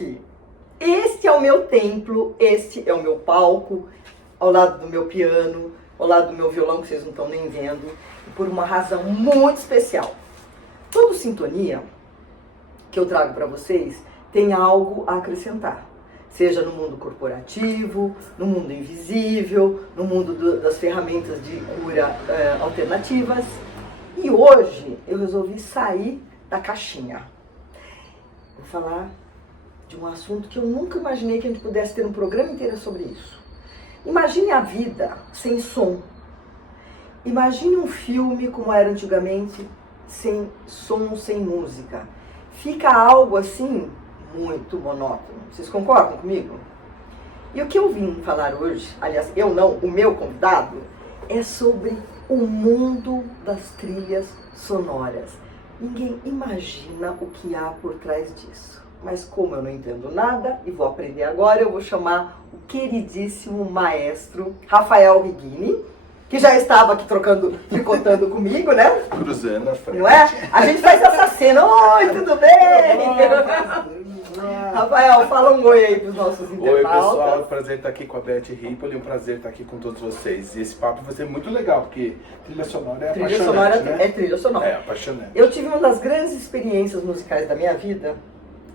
aqui. Este é o meu templo, este é o meu palco, ao lado do meu piano, ao lado do meu violão, que vocês não estão nem vendo, e por uma razão muito especial. Toda sintonia que eu trago para vocês tem algo a acrescentar. Seja no mundo corporativo, no mundo invisível, no mundo das ferramentas de cura alternativas. E hoje eu resolvi sair da caixinha. Vou falar de um assunto que eu nunca imaginei que a gente pudesse ter um programa inteiro sobre isso. Imagine a vida sem som. Imagine um filme como era antigamente, sem som, sem música. Fica algo assim muito monótono. Vocês concordam comigo? E o que eu vim falar hoje, aliás, eu não, o meu convidado, é sobre o mundo das trilhas sonoras. Ninguém imagina o que há por trás disso. Mas como eu não entendo nada e vou aprender agora, eu vou chamar o queridíssimo maestro Rafael Righini, que já estava aqui tricotando comigo, né? Cruzando a frente. Não é? A gente faz essa cena. Oi, tudo bem? Rafael, fala um oi aí para os nossos internautas. Oi, pessoal. É um prazer estar aqui com a Beth Ripoli, um prazer estar aqui com todos vocês. E esse papo vai ser muito legal, porque trilha sonora é apaixonante, sonora, né? É trilha sonora. É apaixonante. Eu tive uma das grandes experiências musicais da minha vida,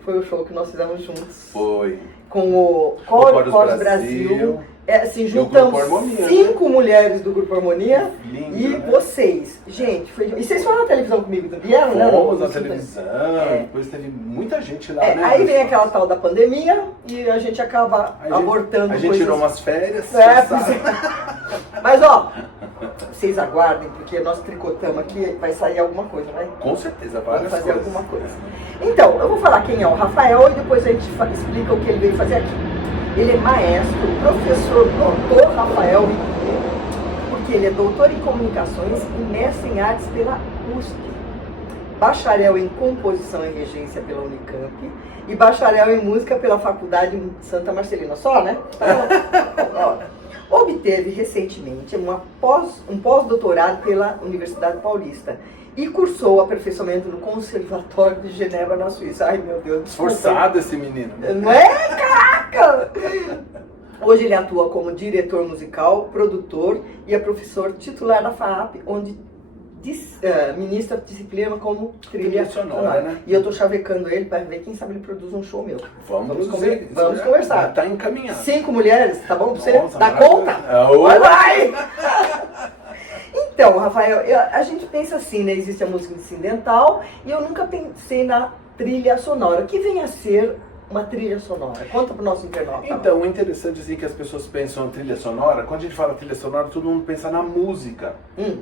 foi o show que nós fizemos juntos. Foi. Com o Chorus Brasil. Assim, juntamos 5 mulheres do Grupo Harmonia. Lindo, e né? vocês. Gente, foi... E vocês foram na televisão comigo, não vieram, né? Fomos na televisão, depois teve muita gente lá, né? Aí vem aquela tal da pandemia e a gente acaba abortando A gente coisas... tirou umas férias. Mas ó, vocês aguardem, porque nós tricotamos aqui, vai sair alguma coisa, né? Com certeza, Vamos várias fazer coisas. alguma coisa. Então, eu vou falar quem é o Rafael e depois a gente explica o que ele veio fazer aqui. Ele é maestro, professor, doutor Rafael Righini, porque ele é doutor em comunicações e mestre em artes pela USP, bacharel em composição e regência pela Unicamp e bacharel em música pela Faculdade Santa Marcelina. Só, né? Obteve recentemente um pós-doutorado pela Universidade Paulista e cursou aperfeiçoamento no Conservatório de Genebra, na Suíça. Ai, meu Deus. Esforçado esse menino. Não é? Caraca! Hoje ele atua como diretor musical, produtor e é professor titular da FAAP, onde ministra a disciplina como trilha sonora. Né? E eu tô chavecando ele para ver quem sabe ele produz um show meu. Vamos conversar. Tá encaminhado. 5 mulheres, tá bom pra você? Nossa, dá conta? Vai! Então, Rafael, a gente pensa assim, né? Existe a música incidental e eu nunca pensei na trilha sonora. O que vem a ser uma trilha sonora? Conta pro nosso internauta. Então, o interessante é que as pessoas pensam em trilha sonora. Quando a gente fala trilha sonora, todo mundo pensa na música,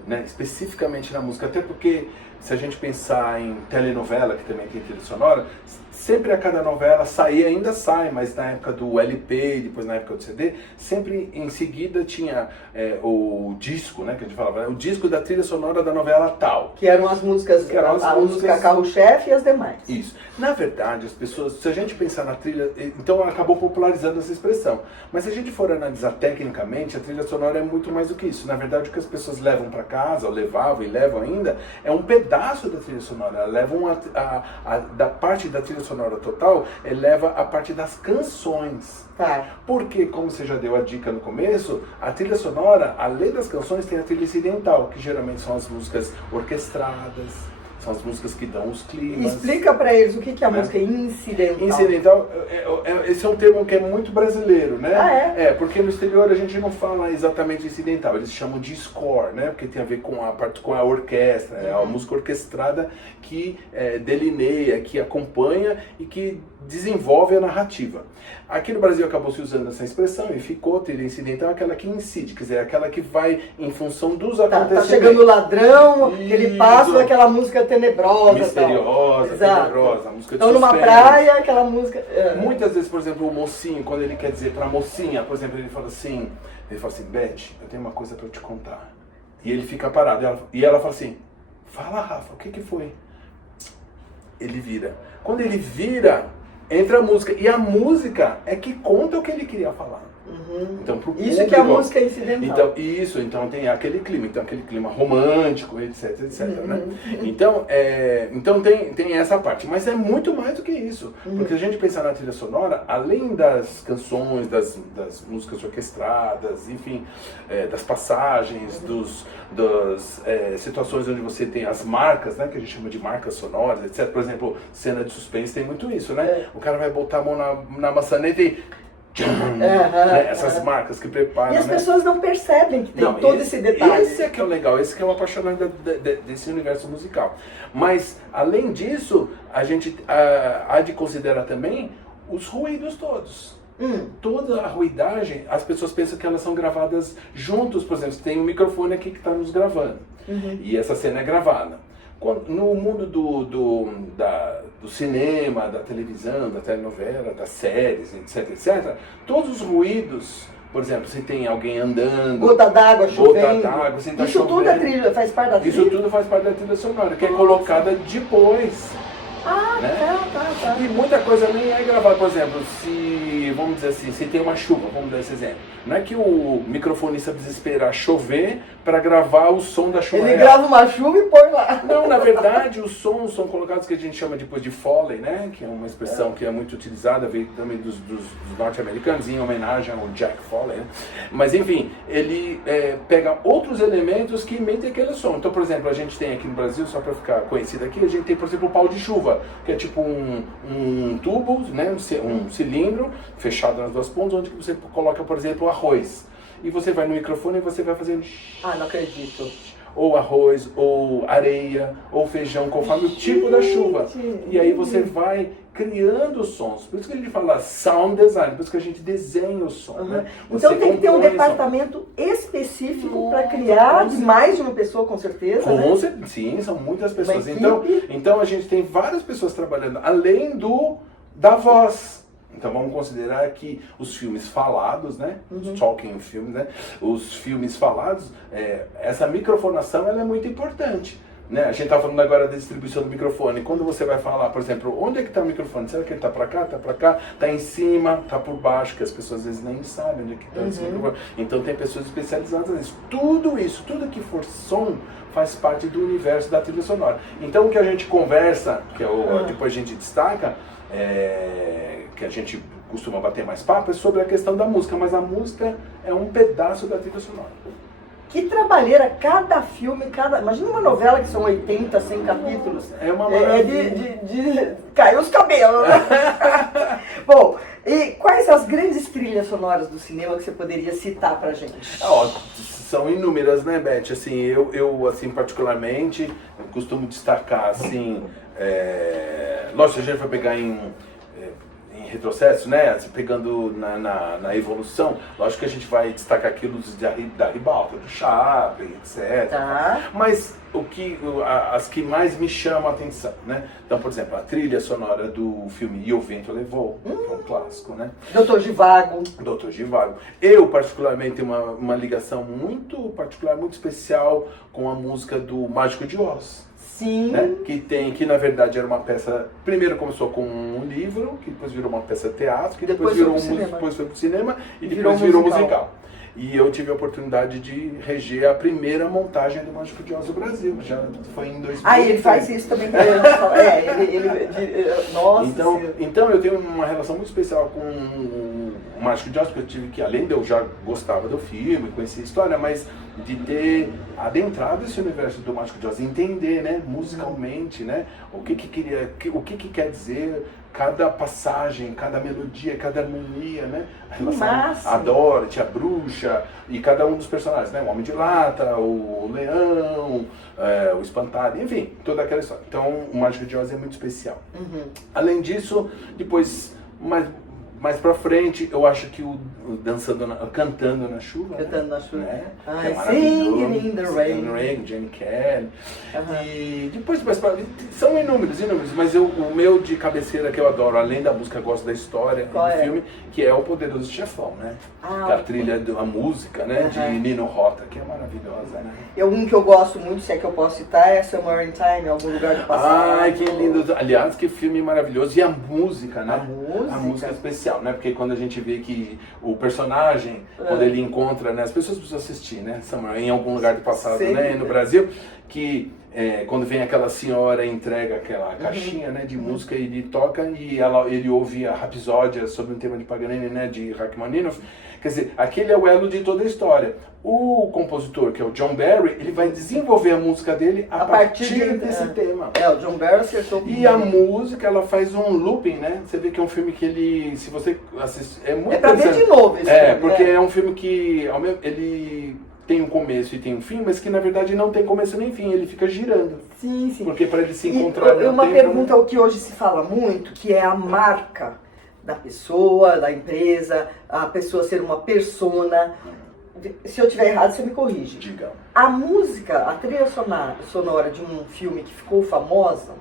né? Especificamente na música. Até porque, se a gente pensar em telenovela, que também tem trilha sonora, sempre a cada novela saía, ainda sai, mas na época do LP, depois na época do CD, sempre em seguida tinha o disco, né, que a gente falava, o disco da trilha sonora da novela tal. Que eram as músicas, a música carro-chefe e as demais. Isso. Na verdade, as pessoas, se a gente pensar na trilha, então acabou popularizando essa expressão. Mas se a gente for analisar tecnicamente, a trilha sonora é muito mais do que isso. Na verdade, o que as pessoas levam para casa, ou levavam e levam ainda, é um pedaço da trilha sonora. Elas levam da parte da trilha sonora total, leva a parte das canções. Tá. Porque, como você já deu a dica no começo, a trilha sonora, além das canções, tem a trilha incidental, que geralmente são as músicas orquestradas, são as músicas que dão os climas. Explica pra eles o que é a música incidental. Incidental, esse é um termo que é muito brasileiro, né? Ah, é? Porque no exterior a gente não fala exatamente incidental, eles chamam de score, né? Porque tem a ver com a parte com a orquestra, é a música orquestrada que delineia, que acompanha e que desenvolve a narrativa. Aqui no Brasil acabou se usando essa expressão e ficou trilha incidental, aquela que incide, quer dizer, aquela que vai em função dos acontecimentos. Tá chegando o ladrão, que ele passa aquela música tenebrosa, misteriosa, tenebrosa, a música de então numa praia, aquela música... Muitas vezes, por exemplo, o mocinho, quando ele quer dizer pra mocinha, por exemplo, ele fala assim, Beth, eu tenho uma coisa pra te contar. E ele fica parado, e ela fala assim, fala, Rafa, o que foi? Ele vira. Quando ele vira, entra a música, e a música é que conta o que ele queria falar. Então, pro Isso público, que é a música incidental. Então tem aquele clima romântico, etc, né? Então tem essa parte, mas é muito mais do que isso, porque a gente pensar na trilha sonora, além das canções, das músicas orquestradas, enfim, das passagens, das situações onde você tem as marcas, né, que a gente chama de marcas sonoras, etc. Por exemplo, cena de suspense tem muito isso, né? O cara vai botar a mão na maçaneta e né? Essas marcas que preparam. E as pessoas não percebem que tem todo esse detalhe. Esse é que é o legal, esse que é o apaixonante desse universo musical. Mas, além disso, a gente há de considerar também os ruídos todos. Toda a ruidagem, as pessoas pensam que elas são gravadas juntos. Por exemplo, tem um microfone aqui que está nos gravando. E essa cena é gravada. No mundo do cinema, da televisão, da telenovela, das séries, etc, todos os ruídos, por exemplo, se tem alguém andando, gota d'água chovendo, isso tudo é trilha, faz parte da trilha? Isso tudo faz parte da trilha sonora, que é colocada depois. Né? Tá. E muita coisa nem é gravada, por exemplo, vamos dizer assim, se tem uma chuva, vamos dar esse exemplo. Não é que o microfonista precisa esperar chover para gravar o som da chuva. Ele grava uma chuva e põe lá. Não, na verdade, os sons são colocados que a gente chama depois de Foley, né? Que é uma expressão que é muito utilizada, veio também dos norte-americanos, em homenagem ao Jack Foley, né? Mas enfim, ele pega outros elementos que emitem aquele som. Então, por exemplo, a gente tem aqui no Brasil, só para ficar conhecido aqui, a gente tem, por exemplo, o pau de chuva, que é tipo um tubo, né? Um cilindro fechado nas duas pontas, onde você coloca, por exemplo, arroz. E você vai no microfone e você vai fazendo... não acredito. Ou arroz, ou areia, ou feijão, conforme o tipo da chuva. E aí você vai criando sons. Por isso que a gente fala sound design, por isso que a gente desenha o som. Né? Então tem que ter um departamento específico para criar, de mais de uma pessoa, com certeza. Sim, são muitas pessoas. Então a gente tem várias pessoas trabalhando, além da voz. Então vamos considerar que os filmes falados, né? Os talking films, né? Os filmes falados, essa microfonação ela é muito importante. Né? A gente está falando agora da distribuição do microfone. Quando você vai falar, por exemplo, onde é que está o microfone? Será que ele está para cá, está para cá, está em cima, está por baixo, que as pessoas às vezes nem sabem onde é que está esse microfone. Então tem pessoas especializadas nisso. Tudo isso, tudo que for som, faz parte do universo da trilha sonora. Então o que a gente conversa, que depois a gente destaca, que a gente costuma bater mais papo, é sobre a questão da música, mas a música é um pedaço da trilha sonora. Que trabalheira, cada filme, imagina uma novela que são 80, 100 capítulos. É uma maravilha. De cair os cabelos. Bom, e quais as grandes trilhas sonoras do cinema que você poderia citar pra gente? São inúmeras, né, Beth? Assim, eu assim, particularmente, costumo destacar, assim, lógico, a gente vai pegar em retrocesso, né? Assim, pegando na evolução, lógico que a gente vai destacar aquilo da Ribalta, do Chaplin, etc. Mas as que mais me chamam a atenção, né? Então, por exemplo, a trilha sonora do filme E o Vento Levou, que é um clássico, né? Dr. Zhivago. Dr. Zhivago. Eu, particularmente, tenho uma ligação muito particular, muito especial com a música do Mágico de Oz. Sim. Né? Que na verdade era uma peça, primeiro começou com um livro, que depois virou uma peça de teatro, que depois foi pro cinema e depois virou musical. E eu tive a oportunidade de reger a primeira montagem do Mágico de Oz do Brasil, já foi em 2000. Ele faz isso também pra nossa. Então eu tenho uma relação muito especial com o Mágico de Oz, porque eu tive que, além de eu já gostava do filme, conhecer a história, mas de ter adentrado esse universo do Mágico de Oz, entender, né, musicalmente, né, o que quer dizer cada passagem, cada melodia, cada harmonia, né, a relação a Dorothy, a bruxa e cada um dos personagens, né, o Homem de Lata, o Leão, o Espantado, enfim, toda aquela história. Então, o Mágico de Oz é muito especial. Além disso, depois, mais pra frente, eu acho que o Cantando na Chuva. Cantando na Chuva. Né? Singing in the Rain. Jane Kelly. E depois, são inúmeros, mas o meu de cabeceira que eu adoro, além da música, eu gosto da história do filme, que é O Poderoso Chefão, né? A trilha, a música, né? De Nino Rota, que é maravilhosa, né? Um que eu gosto muito, se é que eu posso citar, é Summer in Time, Algum Lugar do Passado. Ai, que lindo. Aliás, que filme maravilhoso. E a música, né? música. A música especial, né? Porque quando a gente vê que o personagem, quando ele encontra, né? As pessoas precisam assistir, né, Samuel, em algum lugar do passado, né? No Brasil, que quando vem aquela senhora e entrega aquela caixinha, né, de música, ele toca e ele ouve a Rapsódia sobre um tema de Paganini, né, de Rachmaninoff. Quer dizer, aquele é o elo de toda a história. O compositor, que é o John Barry, ele vai desenvolver a música dele a partir desse tema. O John Barry acertou. E a música, ela faz um looping, né? Você vê que é um filme que ele, se você assistir, é muito pra ver de novo esse filme. Porque é um filme que ele tem um começo e tem um fim, mas que na verdade não tem começo nem fim, ele fica girando. Sim. Porque para ele se encontrar e uma pergunta o que hoje se fala muito, que é a marca da pessoa, da empresa, a pessoa ser uma persona. Se eu estiver errado, você me corrige. Diga. A música, a trilha sonora de um filme que ficou famoso,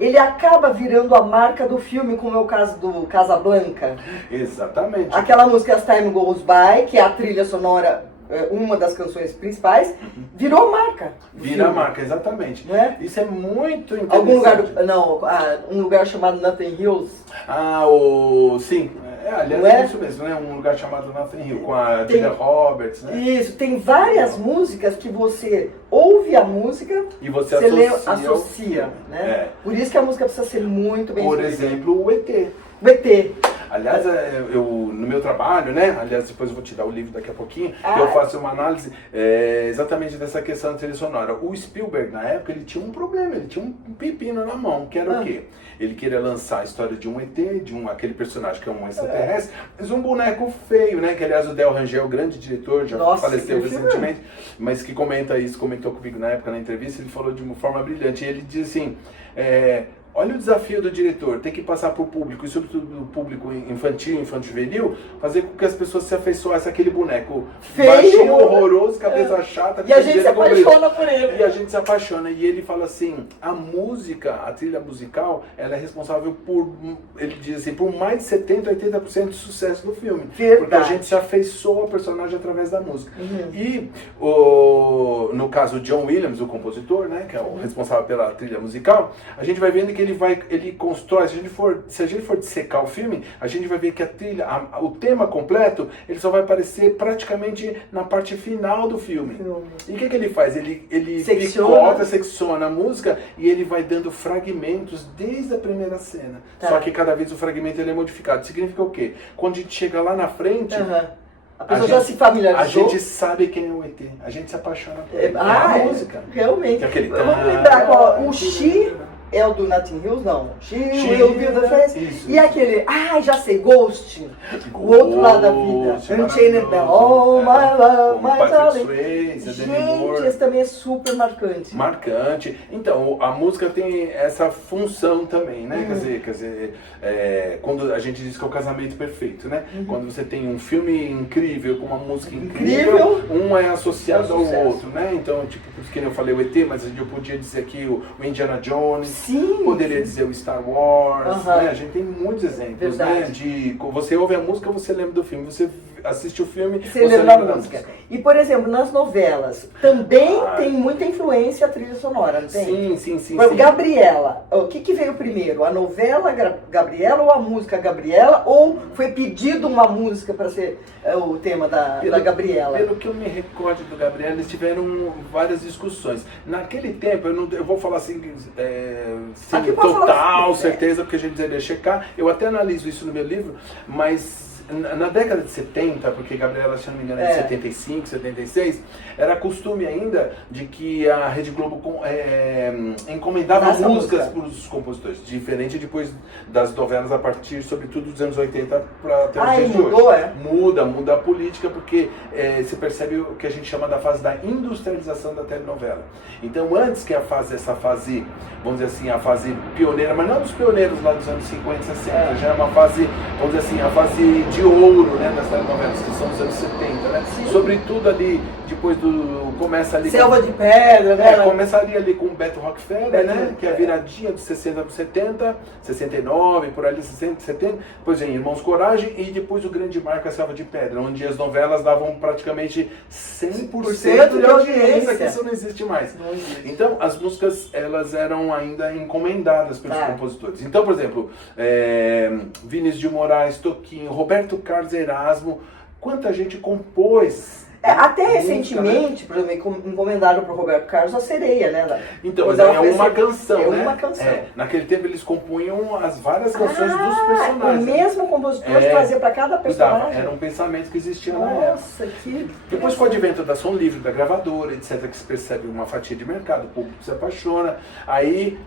ele acaba virando a marca do filme, como é o caso do Casablanca. Exatamente. Aquela música As Time Goes By, que é a trilha sonora, uma das canções principais, virou a marca. Vira a marca, exatamente. Não é? Isso é muito interessante. Um lugar chamado Nothing Hills. Sim. Aliás, é isso mesmo, né? Um lugar chamado Nothing Hill, com a Julia Roberts, né? Isso, tem várias músicas que você ouve a música e você associa, né? Por isso que a música precisa ser muito bem Por exemplo, o ET. O ET. Aliás, eu no meu trabalho, né? Aliás, depois eu vou te dar o livro daqui a pouquinho, que eu faço uma análise exatamente dessa questão da trilha sonora. O Spielberg, na época, ele tinha um problema, ele tinha um pepino na mão, que era o quê? Ele queria lançar a história de um ET, aquele personagem que é um extraterrestre, mas um boneco feio, né? Que, aliás, o Del Rangel, grande diretor, já faleceu recentemente, mas que comentou comigo na época, na entrevista, ele falou de uma forma brilhante. E ele diz assim, olha o desafio do diretor, tem que passar para o público, e sobretudo do público infantil, infanto-juvenil, fazer com que as pessoas se afeiçoassem àquele boneco feio, baixinho, horroroso, cabeça chata. E a gente se apaixona por ele. E a gente se apaixona. E ele fala assim, a música, a trilha musical, ela é responsável por, ele diz assim, por mais de 70, 80% do sucesso do filme. Verdade. Porque a gente se afeiçoa ao personagem através da música. E, no caso, o John Williams, o compositor, né, que é o responsável pela trilha musical, a gente vai vendo que ele constrói, se a gente for dissecar o filme, a gente vai ver que a trilha, o tema completo, ele só vai aparecer praticamente na parte final do filme. E o que ele faz? Ele picota, secciona a música e ele vai dando fragmentos desde a primeira cena. Só que cada vez o fragmento ele é modificado. Significa o quê? Quando a gente chega lá na frente, a pessoa já se familiarizou. A gente sabe quem é o ET. A gente se apaixona por ele. A música. Realmente. Vamos lembrar qual. O She é o do Nothing Hills, não. She Will Be the Face. E aquele, já sei, Ghost. O outro lado da vida. Unchained Bell. Oh, my love, my darling. Gente, esse também é super marcante. Marcante. Então, a música tem essa função também, né? Quer dizer, quando a gente diz que é o casamento perfeito, né? Quando você tem um filme incrível, com uma música incrível, um é associado ao outro, né? Então, tipo, por isso que eu falei o ET, mas eu podia dizer aqui o Indiana Jones. Sim. Poderia dizer o Star Wars, né? A gente tem muitos exemplos, né? De você ouve a música, você lembra do filme, você assiste o filme, você lembra da música. E, por exemplo, nas novelas, também tem muita influência a trilha sonora, não tem? Sim. Gabriela, o que veio primeiro? A novela Gabriela ou a música Gabriela? Ou foi pedido uma música para ser o tema da Gabriela? Pelo que eu me recordo do Gabriela, eles tiveram várias discussões. Naquele tempo, eu vou falar assim, sem total certeza, porque a gente deveria checar. Eu até analiso isso no meu livro, mas na década de 70, porque Gabriela, se não me engano, é de 75, 76, era costume ainda de que a Rede Globo encomendava músicas para os compositores, diferente depois das novelas a partir, sobretudo, dos anos 80 para até os dias de hoje. Muda a política, porque se percebe o que a gente chama da fase da industrialização da telenovela. Então, antes que essa fase, vamos dizer assim, a fase pioneira, mas não dos pioneiros lá dos anos 50, 60, já é uma fase, vamos dizer assim, a fase de de ouro, né, das telenovelas, que são os anos 70, né? Sim. Sobretudo ali, depois do... Começa ali... Selva de Pedra, né? Começaria ali com o Beto Rockefeller, né? Que é a viradinha dos 60 para 70, 69, por ali, 60, 70. Depois vem Irmãos Coragem e depois o grande marco, a Selva de Pedra, onde as novelas davam praticamente 100% de audiência, que isso não existe mais. Não existe. Então, as músicas, elas eram ainda encomendadas pelos compositores. Então, por exemplo, Vinícius de Moraes, Toquinho, Roberto Carlos, Erasmo, quanta gente compôs. Até recentemente, por exemplo, encomendaram para o Roberto Carlos a Sereia, né? Então, mas é uma canção, né? É uma canção. Naquele tempo eles compunham as várias canções dos personagens. O mesmo compositor fazia para cada personagem? Era um pensamento que existia na época. Nossa, que... Depois com o advento da som livre, da gravadora, etc., que se percebe uma fatia de mercado, o público se apaixona, aí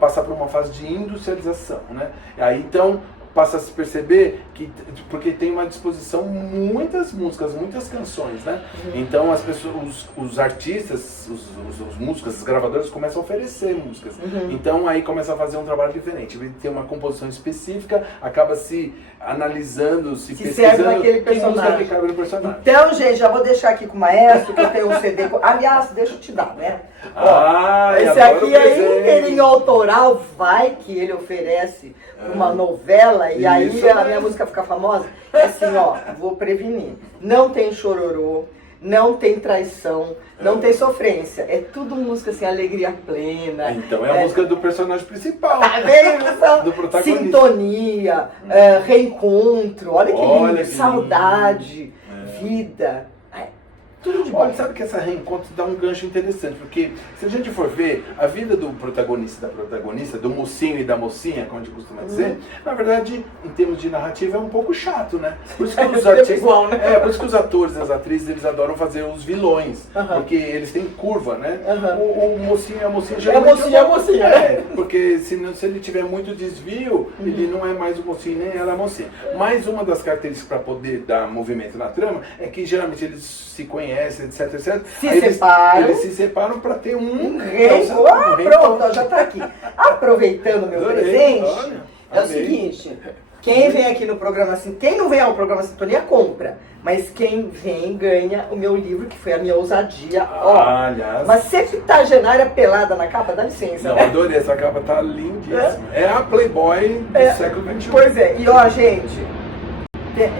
passa por uma fase de industrialização, né? Aí então passa a se perceber que, porque tem uma disposição, muitas músicas, muitas canções, né? Então as pessoas, os artistas, os músicos, as gravadoras começam a oferecer músicas. Então aí começa a fazer um trabalho diferente. Em vez de ter uma composição específica, acaba se analisando, se pesquisando que música que cabe no personagem. Então, gente, já vou deixar aqui com o maestro, que eu tenho um CD. Aliás, deixa eu te dar, né? Esse aqui é inteirinho autoral, vai que ele oferece uma novela e aí a minha música fica famosa. É assim, ó, vou prevenir. Não tem chororô, não tem traição, não tem sofrência. É tudo música assim, alegria plena. Então é a música do personagem principal. Tá vendo? Do protagonista. Sintonia, reencontro, olha que lindo, saudade, vida. Tudo de bom. Olha, sabe que essa reencontro dá um gancho interessante, porque se a gente for ver a vida do protagonista e da protagonista, do mocinho e da mocinha, como a gente costuma dizer, na verdade, em termos de narrativa, é um pouco chato, né? Por isso que os artistas, por isso que os atores e as atrizes, eles adoram fazer os vilões, porque eles têm curva, né? O mocinho e a mocinha geralmente é a mocinha, né? Porque se ele tiver muito desvio, ele não é mais o mocinho nem ela é a mocinha. Mas uma das características para poder dar movimento na trama é que geralmente eles se conhecem, etc, etc. Eles se separam para ter um pronto, já está aqui. Aproveitando o meu presente, é o seguinte, quem vem aqui no programa quem não vem ao programa Sintonia, compra. Mas quem vem ganha o meu livro, que foi a minha ousadia. Aliás. Uma septagenária pelada na capa, dá licença. Não, adorei, essa capa tá lindíssima. É a Playboy do século XXI. Pois é, e ó, gente,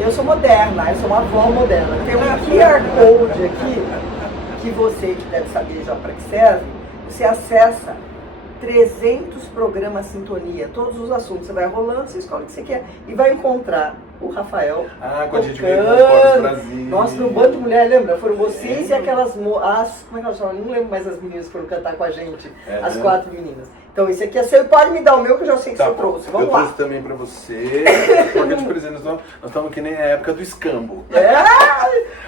eu sou moderna, eu sou uma avó moderna. Tem um QR Code aqui, que você que deve saber já para que serve, você acessa 300 programas Sintonia, todos os assuntos. Você vai rolando, você escolhe o que você quer e vai encontrar o Rafael. Quando a gente veio no Corpus Brasil. Nossa, no Bando de Mulher, lembra? Foram vocês e aquelas... como é que elas chamam? Não lembro mais as meninas que foram cantar com a gente. As 4 meninas. Então, esse aqui é seu. Pode me dar o meu, que eu já sei que você trouxe. Vamos lá. Eu trouxe também pra você. Porque de presente, nós estamos aqui nem na época do escambo.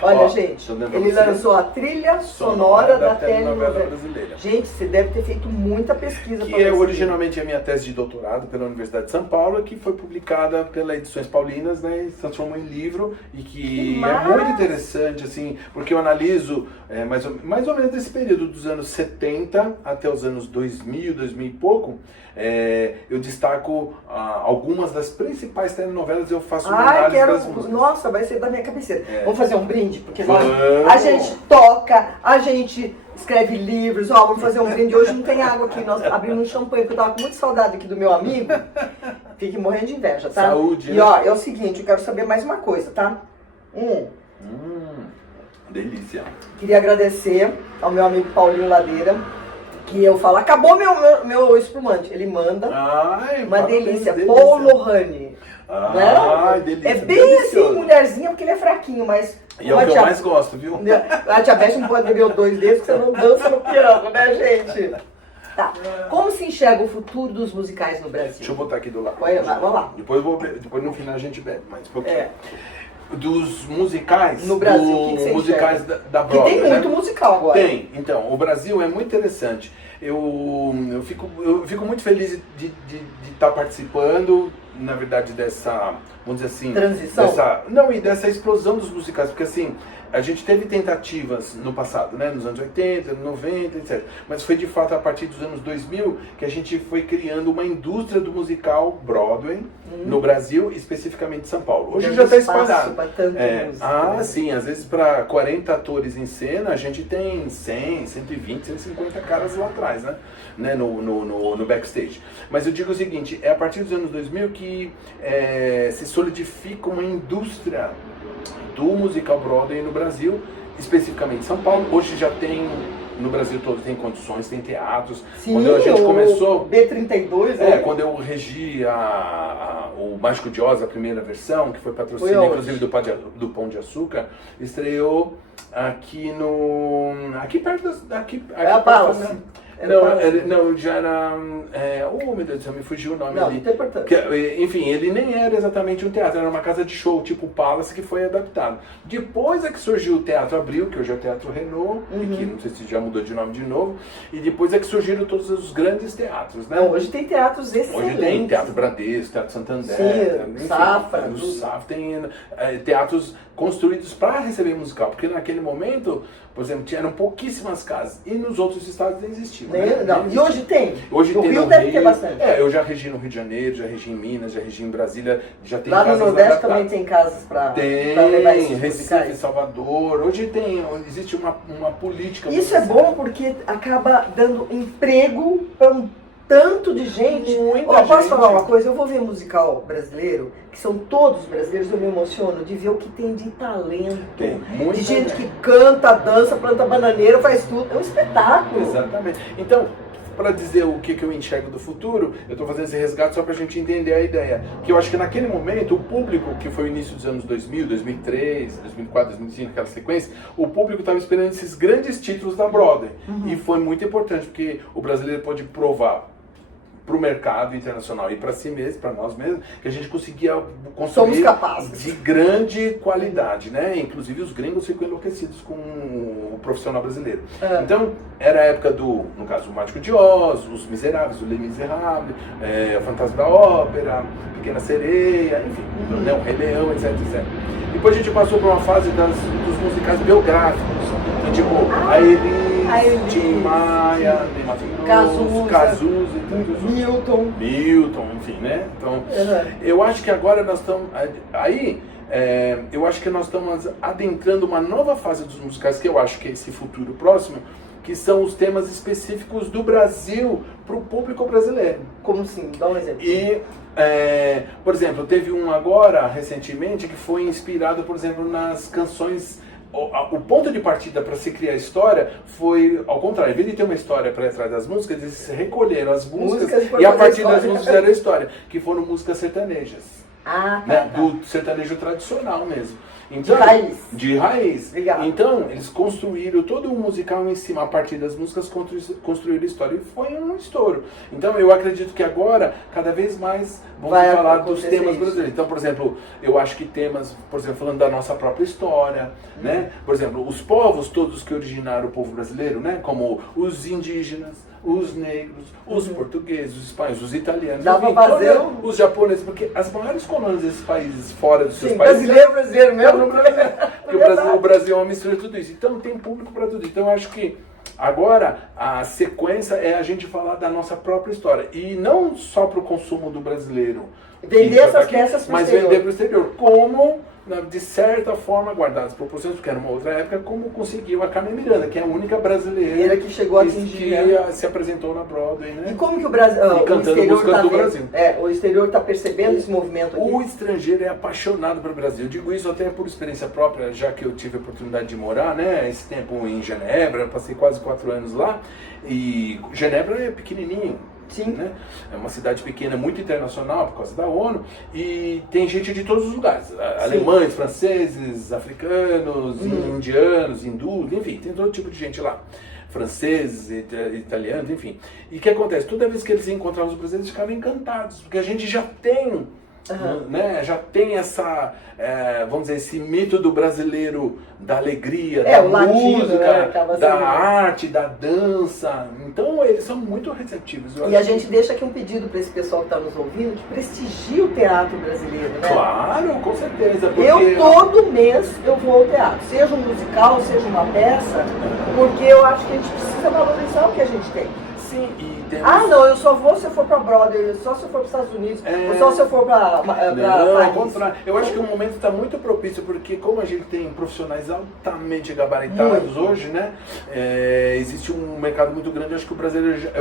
Olha, gente, ele lançou a trilha sonora da telenovela brasileira. Gente, você deve ter feito muita pesquisa. Que é originalmente a minha tese de doutorado pela Universidade de São Paulo, que foi publicada pela Edições Paulinas, né, e se transformou em livro, e que é muito interessante, assim, porque eu analiso mais ou menos desse período dos anos 70 até os anos 2000, 2000 e pouco. Eu destaco algumas das principais telenovelas, eu faço uma análise das músicas. Nossa, vai ser da minha cabeceira. Vamos fazer um brinde? Porque a gente toca, a gente escreve livros. Vamos fazer um brinde. Hoje não tem água aqui, nós abrimos um champanhe, porque eu tava com muita saudade aqui do meu amigo. Fique morrendo de inveja, tá? Saúde, e ó, é o seguinte, eu quero saber mais uma coisa, tá? Delícia. Queria agradecer ao meu amigo Paulinho Ladeira, que eu falo, acabou meu espumante. Ele manda. Uma delícia. Paul Lohane. Né? Delícia. É bem assim, mulherzinha, porque ele é fraquinho, mas... E é o que eu mais gosto, viu? A diabetes não pode beber 2 deles, porque você não dança no piano, né, gente? Tá. Como se enxerga o futuro dos musicais no Brasil? Deixa eu botar aqui do lado. Vamos lá. Depois no final a gente bebe mais um pouquinho. Dos musicais no Brasil, o que você musicais da Broadway, que tem muito musical agora. Tem. Então, o Brasil é muito interessante. Eu fico muito feliz de estar participando na verdade, dessa, vamos dizer assim... Transição? E dessa explosão dos musicais, porque assim, a gente teve tentativas no passado, né, nos anos 80, 90, etc. Mas foi de fato a partir dos anos 2000 que a gente foi criando uma indústria do musical Broadway no Brasil, especificamente em São Paulo. Hoje já está espalhado. Sim, às vezes para 40 atores em cena, a gente tem 100, 120, 150 caras lá atrás, né, no backstage. Mas eu digo o seguinte, é a partir dos anos 2000 que se solidifica uma indústria do musical Broadway no Brasil, especificamente em São Paulo. Hoje já tem, no Brasil todo, tem condições, tem teatros. Sim, quando a gente começou... B32, né? Quando eu regi o Mágico de Oz, a primeira versão, que foi patrocínio, inclusive, do Pão de Açúcar, estreou aqui aqui perto daqui. É a Palace. Não, já era... meu Deus do céu, me fugiu o nome ali. Não tem importância. Enfim, ele nem era exatamente um teatro, era uma casa de show, tipo Palace, que foi adaptado. Depois é que surgiu o Teatro Abril, que hoje é o Teatro Renault, que não sei se já mudou de nome de novo, e depois é que surgiram todos os grandes teatros, né? Não, hoje tem teatros excelentes. Hoje tem Teatro Bradesco, Teatro Santander, enfim, Safra. Tem teatros construídos para receber musical, porque naquele momento, por exemplo, eram pouquíssimas casas, e nos outros estados não existiam. E hoje tem? Hoje no tem Rio no deve Rio, ter bastante. Eu já regi no Rio de Janeiro, já regi em Minas, já regi em Brasília, já tem lá casas no Nordeste adaptadas. Também tem casas para levar esses Recife, Salvador, hoje existe uma política. Isso é bom porque acaba dando emprego para um tanto de gente. Posso falar uma coisa? Eu vou ver musical brasileiro, que são todos brasileiros, eu me emociono de ver o que tem de talento. Tem de gente que canta, dança, planta bananeira, faz tudo. É um espetáculo. Exatamente. Então, para dizer o que eu enxergo do futuro, eu estou fazendo esse resgate só para a gente entender a ideia. Que eu acho que naquele momento, o público, que foi o início dos anos 2000, 2003, 2004, 2005, aquela sequência, o público estava esperando esses grandes títulos da Broadway. E foi muito importante, porque o brasileiro pôde provar para o mercado internacional e para si mesmo, para nós mesmos, que a gente conseguia construir de grande qualidade, né? Inclusive os gringos ficam enlouquecidos com o profissional brasileiro. Então, era a época no caso, o Mágico de Oz, Os Miseráveis, o Les Miserables, o Fantasma da Ópera, Pequena Sereia, enfim, né? O Rei Leão, etc, etc. Depois a gente passou por uma fase dos musicais biográficos, tipo a Elis, Tim Maia, Cazuza, Milton, enfim, né? Então, eu acho que agora nós estamos eu acho que nós estamos adentrando uma nova fase dos musicais, que eu acho que é esse futuro próximo, que são os temas específicos do Brasil para o público brasileiro. Como assim? Dá um exemplo. Por exemplo, teve um agora, recentemente, que foi inspirado, por exemplo, nas canções. O ponto de partida para se criar a história foi, ao contrário, em vez de ter uma história para ir atrás das músicas, eles recolheram as músicas e a partir das músicas fizeram a história, que foram músicas sertanejas. Do sertanejo tradicional mesmo. Então, de raiz. Legal. Então, eles construíram todo um musical em cima, a partir das músicas, construíram a história. E foi um estouro. Então, eu acredito que agora, cada vez mais, vamos falar dos temas brasileiros. Então, por exemplo, eu acho que temas, por exemplo, falando da nossa própria história, né? Por exemplo, os povos todos que originaram o povo brasileiro, né? Como os indígenas, os negros, os portugueses, os espanhóis, os italianos, os japoneses, porque as maiores colônias desses países, fora dos seus países... brasileiro mesmo. Porque o Brasil é uma mistura de tudo isso. Então tem público para tudo. Então eu acho que agora a sequência é a gente falar da nossa própria história. E não só para o consumo do brasileiro. Vender essas peças para o exterior. Mas vender para o exterior. Como, de certa forma, guardar as proporções, porque era uma outra época, como conseguiu a Carmen Miranda, que é a única brasileira que chegou a atingir, que se apresentou na Broadway, né? E como que o Brasil, cantando músicas do Brasil. O exterior está percebendo esse movimento aqui? O estrangeiro é apaixonado pelo Brasil. Eu digo isso até por experiência própria, já que eu tive a oportunidade de morar, né? Esse tempo em Genebra, eu passei quase 4 anos lá. E Genebra é pequenininho. Sim. Né? É uma cidade pequena, muito internacional por causa da ONU, e tem gente de todos os lugares, alemães, franceses, africanos, indianos, hindus, enfim, tem todo tipo de gente lá, franceses, italianos, enfim. E o que acontece? Toda vez que eles encontravam os brasileiros, eles ficavam encantados, porque a gente já tem né? Já tem essa, vamos dizer, esse mito do brasileiro da alegria, da música, latino, né? da arte, da dança. Então eles são muito receptivos. E a gente deixa aqui um pedido para esse pessoal que está nos ouvindo, que prestigie o teatro brasileiro, né? Claro, com certeza. Porque... Eu todo mês eu vou ao teatro, seja um musical, seja uma peça, porque eu acho que a gente precisa valorizar o que a gente tem. Sim, e temos... Ah, não, eu só vou se eu for para Broadway, só se eu for para os Estados Unidos, ou só se eu for para Não, Paris. ao contrário. Eu acho que o momento está muito propício, porque como a gente tem profissionais altamente gabaritados hoje, né? Existe um mercado muito grande. Eu acho que o brasileiro,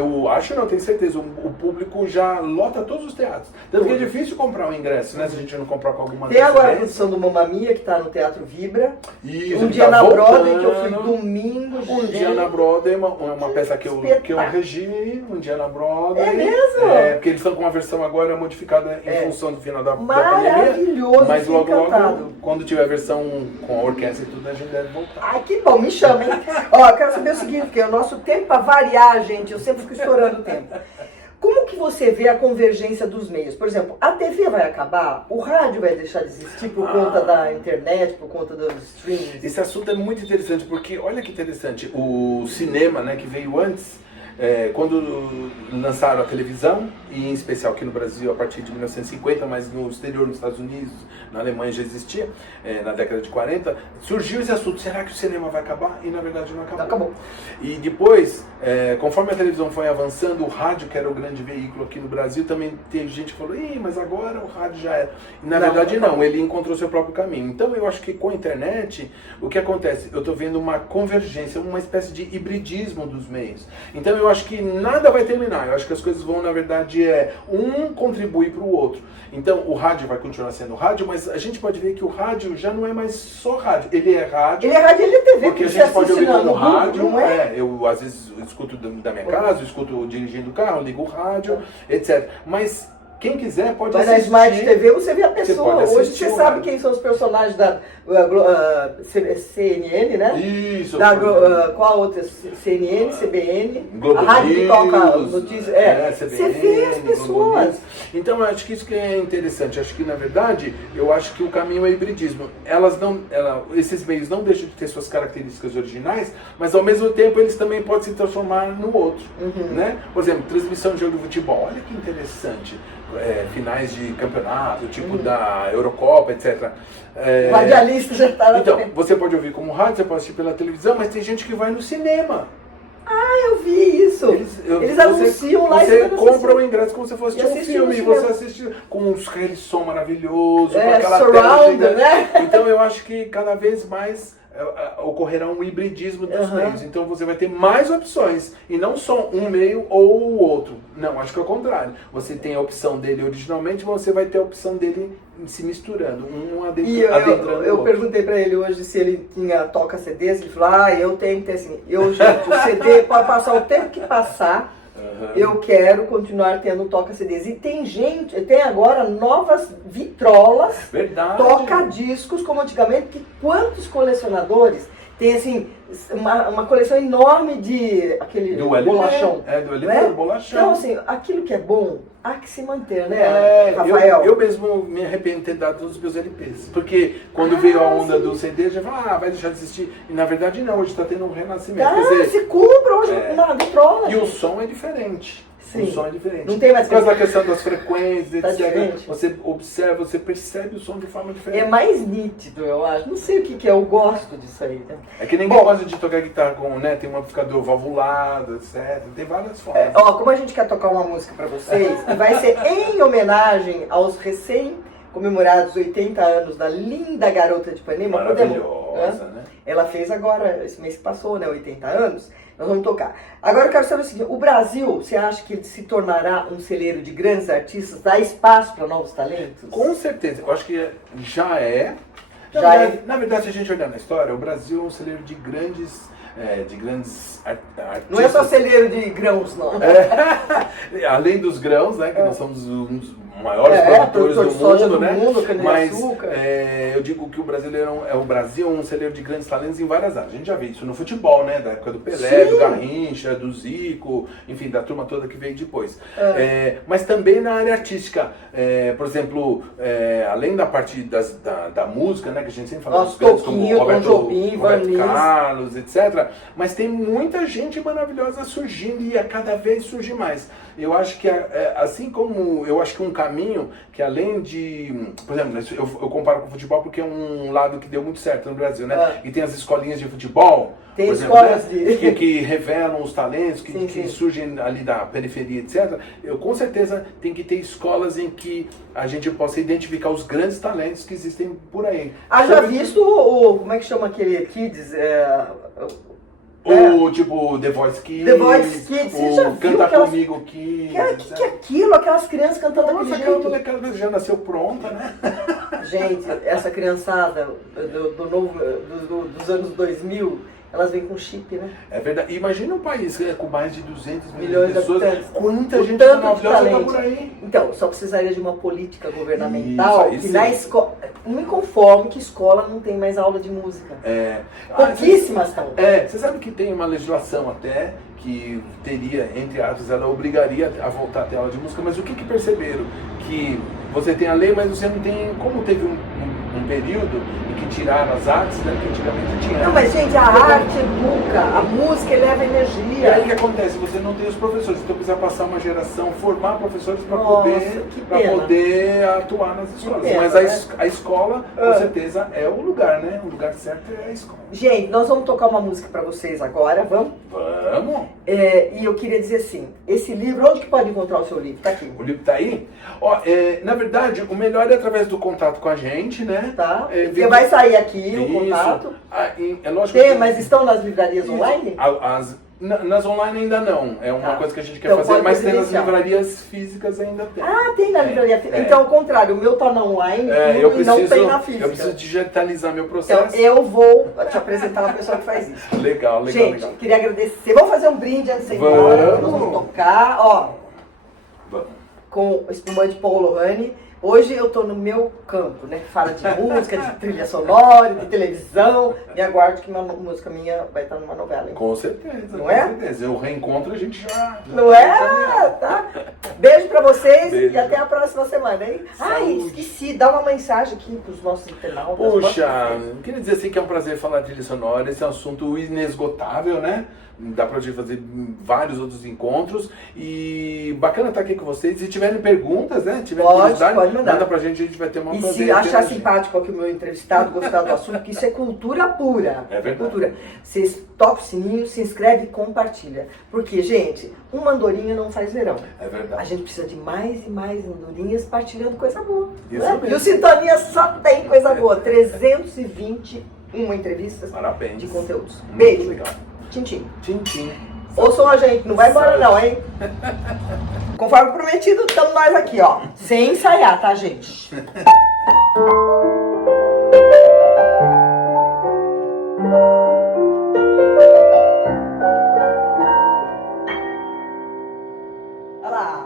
não, tenho certeza, o público já lota todos os teatros. Tanto que é difícil comprar o ingresso, né? Se a gente não comprar com alguma Tem agora a produção do Mamma Mia, que está no Teatro Vibra. Isso, um dia tá na voltando. Broadway, que eu fui domingo. Um dia na Broadway, uma peça que eu regi, um dia na Broadway. É mesmo? Porque eles estão com uma versão agora modificada em função do final da pandemia. Maravilhoso, mas logo, quando tiver a versão com a orquestra e tudo, a gente deve voltar. Ai, que bom, me chama, hein? Ó, eu quero saber o seguinte, porque o nosso tempo para variar, gente, eu sempre fico estourando o tempo. Como que você vê a convergência dos meios? Por exemplo, a TV vai acabar? O rádio vai deixar de existir por conta da internet, por conta dos streams? Esse assunto é muito interessante, porque olha que interessante, o cinema, né, que veio antes, quando lançaram a televisão, e em especial aqui no Brasil a partir de 1950, mas no exterior, nos Estados Unidos, na Alemanha já existia, na década de 40, surgiu esse assunto, será que o cinema vai acabar? E na verdade não acabou. Acabou. E depois, conforme a televisão foi avançando, o rádio, que era o grande veículo aqui no Brasil, também teve gente que falou, mas agora o rádio já era. E na verdade não, ele encontrou seu próprio caminho. Então eu acho que com a internet, o que acontece? Eu estou vendo uma convergência, uma espécie de hibridismo dos meios. Então eu acho que nada vai terminar, eu acho que as coisas vão, na verdade, um contribuir para o outro. Então o rádio vai continuar sendo rádio, mas a gente pode ver que o rádio já não é mais só rádio, ele é rádio. Ele é rádio, ele é TV, porque a gente pode ouvir como no rádio, não é? Eu às vezes escuto da minha casa, eu escuto dirigindo o carro, ligo o rádio, etc. Mas quem quiser pode assistir. Mas na Smart TV você vê a pessoa. Hoje você sabe quem são os personagens da CNN, né? Isso. Qual a outra? CNN, CBN. Globo a rádio que toca notícias. CBN, você vê as pessoas. Então eu acho que isso que é interessante. Acho que na verdade, eu acho que o caminho é o hibridismo. Esses meios não deixam de ter suas características originais, mas ao mesmo tempo eles também podem se transformar no outro. Né? Por exemplo, transmissão de jogo de futebol. Olha que interessante. Finais de campeonato, tipo da Eurocopa, etc. O radialista já está lá. Então, você pode ouvir como rádio, você pode assistir pela televisão, mas tem gente que vai no cinema. Ah, eu vi isso. Eles anunciam lá. Você compra o ingresso como se fosse um filme, e você assiste com um som maravilhoso, com aquela surround, tela, né? Então eu acho que cada vez mais ocorrerá um hibridismo dos meios. Então você vai ter mais opções e não só um meio ou o outro. Não, acho que é o contrário. Você tem a opção dele originalmente, mas você vai ter a opção dele se misturando, um adentrando eu perguntei pra ele hoje se ele tinha toca CDs, ele falou, eu tenho que ter assim. Gente, o CD pode passar o tempo que passar, eu quero continuar tendo toca-CDs. E tem agora novas vitrolas, toca-discos, como antigamente, que quantos colecionadores tem assim, uma coleção enorme de aquele bolachão. Do LP, bolachão. Então assim, aquilo que é bom, há que se manter, né, Rafael? Eu mesmo me arrependo de ter dado todos os meus LPs. Porque quando veio a onda do CD, já falou, vai deixar de existir. E na verdade não, hoje está tendo um renascimento. Quer dizer, se compra hoje na vitrola. E o som é diferente. Sim. O som é diferente. Não tem mais por causa da questão das frequências, tá etc. Diferente. Você observa, você percebe o som de forma diferente. É mais nítido, eu acho. Não sei o que é, eu gosto disso aí. Né? É que ninguém gosta de tocar guitarra com, né? Tem um amplificador valvulado, etc. Tem várias formas. Como a gente quer tocar uma música pra vocês, e vai ser em homenagem aos recém-comemorados 80 anos da linda garota de Ipanema. Maravilhosa, né? Ela fez agora, esse mês que passou, né? 80 anos. Nós vamos tocar. Agora eu quero saber o seguinte, o Brasil, você acha que ele se tornará um celeiro de grandes artistas? Dá espaço para novos talentos? Com certeza. Eu acho que já é. Na verdade, se a gente olhar na história, o Brasil é um celeiro de grandes artistas. Não é só celeiro de grãos, não. Além dos grãos, né? Que nós somos um dos maiores produtores do mundo, né? Mas açúcar. Eu digo que o brasileiro o Brasil é um celeiro de grandes talentos em várias áreas. A gente já vê isso no futebol, né? Da época do Pelé, do Garrincha, do Zico, enfim, da turma toda que veio depois. Mas também na área artística. Por exemplo, além da parte da música, né? Que a gente sempre fala dos grandes, como Roberto Carlos, etc. Mas tem muita gente maravilhosa surgindo e a cada vez surge mais. Eu acho que, assim como eu acho que um caminho que além de, por exemplo, eu comparo com o futebol porque é um lado que deu muito certo no Brasil, né? E tem as escolinhas de futebol, tem por exemplo, escolas né? que revelam os talentos, que surgem ali da periferia, etc. Eu com certeza tem que ter escolas em que a gente possa identificar os grandes talentos que existem por aí. Já visto como é que chama aquele Kids? Tipo The Voice Kids, The Voice Kids, você já viu Canta aquelas... Comigo Kids. Que é aquilo? Aquelas crianças cantando daquele jeito. Aquela molecada já nasceu pronta, né? Gente, essa criançada dos anos 2000, elas vêm com chip, né? É verdade. Imagina um país com mais de 200 milhões de pessoas. Habitantes. Quanta gente maravilhosa tá por aí. Então, só precisaria de uma política governamental que na escola... Não me conformo que escola não tem mais aula de música. Pouquíssimas estão. Você sabe que tem uma legislação até que teria, entre aspas, ela obrigaria a voltar a ter aula de música, mas o que perceberam? Que você tem a lei, mas você não tem... Como teve um período em que tiraram as artes, né, que antigamente tinha. Não, mas gente, a arte educa, a música eleva energia. E aí o que acontece? Você não tem os professores, então precisa passar uma geração, formar professores para poder atuar nas escolas. Mas a escola, com certeza, é o lugar, né? O lugar certo é a escola. Gente, nós vamos tocar uma música para vocês agora, vamos? Vamos! E eu queria dizer assim, esse livro, onde que pode encontrar o seu livro? Tá aqui. O livro tá aí? Na verdade, o melhor é através do contato com a gente, né? Tá. Porque vai sair aqui o contato. É lógico mas estão nas livrarias online? Nas online ainda não. É uma coisa que a gente quer fazer, mas tem nas livrarias físicas ainda tem. Tem na livraria física. Então, ao contrário, o meu tá na online e não tem na física. Eu preciso digitalizar meu processo. Então, eu vou te apresentar uma pessoa que faz isso. Legal. Gente, queria agradecer. Vamos fazer um brinde antes de ir embora. Nós vamos tocar, com o espumante Paul Lohane. Hoje eu tô no meu campo, né? Que fala de música, de trilha sonora, de televisão. Me aguardo que uma música minha vai estar numa novela, hein? Com certeza. Não com certeza. Eu reencontro, a gente já não tá? Beijo pra vocês e até a próxima semana, hein? Esqueci, dá uma mensagem aqui pros nossos internautas. Poxa, queria dizer assim que é um prazer falar de trilha sonora. Esse é um assunto inesgotável, né? Dá pra gente fazer vários outros encontros. E bacana estar aqui com vocês. Se tiverem perguntas, né? Pode mandar. Manda pra gente, a gente vai ter uma prazer. E se achar simpático aqui o meu entrevistado, gostar do assunto, que isso é cultura pura. É verdade. Cultura. Vocês tocam o sininho, se inscreve e compartilha. Porque, gente, uma andorinha não faz verão. É verdade. A gente precisa de mais e mais andorinhas partilhando coisa boa. Isso né? mesmo. E o Sintonia só tem coisa boa. 321 entrevistas. Parabéns. De conteúdos. Muito Beijo. legal. Tchim, tchim. Tchim, tchim. Ouçam a gente, não vai embora não, hein? Conforme prometido, estamos nós aqui, sem ensaiar, tá, gente? Olha lá,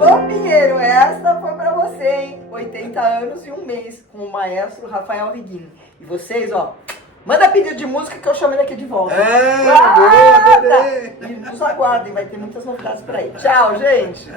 Elô Pinheiro, essa foi pra você, hein? 80 anos e um mês com o maestro Rafael Riguini. E vocês, ó, manda pedido de música que eu chamo ele aqui de volta. Boa, E nos aguardem, vai ter muitas novidades por aí. Tchau, gente!